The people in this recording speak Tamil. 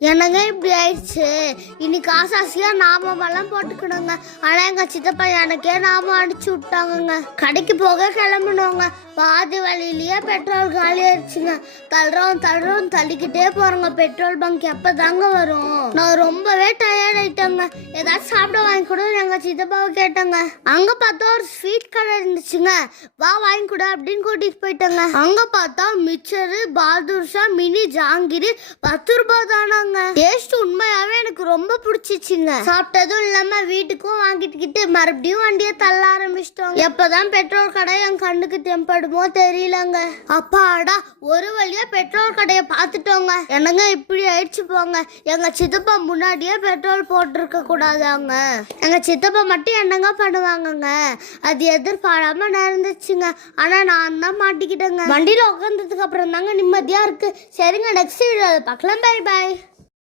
என்னங்க இப்படி ஆயிடுச்சு. இன்னைக்கு ஆசாசியா நாமெல்லாம் போட்டுக்கணுங்க. ஆனா எங்க சித்தப்பா எனக்கே நாமம் அடிச்சு விட்டாங்கங்க. கடைக்கு போக கிளம்பணுங்க. பாதி வழியிலேயே பெட்ரோல் காலி ஆயிடுச்சுங்க. தள்ளுறோம் தள்ளிக்கிட்டே போறோங்க. பெட்ரோல் பங்க் எப்பதாங்க வரும்? நான் ரொம்பவே டயர்ட் ஆயிட்டேங்க. ஏதாச்சும் சாப்பிட வாங்கி கொடு எங்க சித்தப்பாவை கேட்டேங்க. அங்க பார்த்தா ஒரு ஸ்வீட் கடை இருந்துச்சுங்க. வா வாங்கி கொடு அப்படின்னு கூட்டிட்டு போயிட்டேங்க. அங்க பார்த்தா மிச்சரு, பாதுஷா, மினி ஜாங்கிரி 10 ரூபாய் தானாங்க. டேஸ்ட் உண்மையாவே எனக்கு ரொம்ப பிடிச்சிச்சுங்க. சாப்பிட்டதும் இல்லாம வீட்டுக்கும் வாங்கிட்டுக்கிட்டு மறுபடியும் வண்டியை தள்ள ஆரம்பிச்சிட்டோம். எப்பதான் பெட்ரோல் கடை என் கண்ணுக்கு தெம்படுமோ தெரியலங்க. அப்பாடா, ஒரு வழியா பெட்ரோல் கடையை பார்த்துட்டோங்க. என்னங்க இப்படி ஆயிடுச்சு போங்க. எங்க சித்தப்பா முன்னாடியே பெட்ரோல் போட்டிருக்க கூடாதாங்க. எங்க சித்தப்பா மட்டும் என்னங்க பண்ணுவாங்கங்க. அது எதிர்பாராம நடந்துச்சுங்க. ஆனா நான் தான் மாட்டிக்கிட்டேங்க. வண்டியில உட்காந்ததுக்கு அப்புறம் தாங்க நிம்மதியா இருக்கு. சரிங்க, நெக்ஸ்ட் வீடியோல பார்க்கலாம். Bye bye.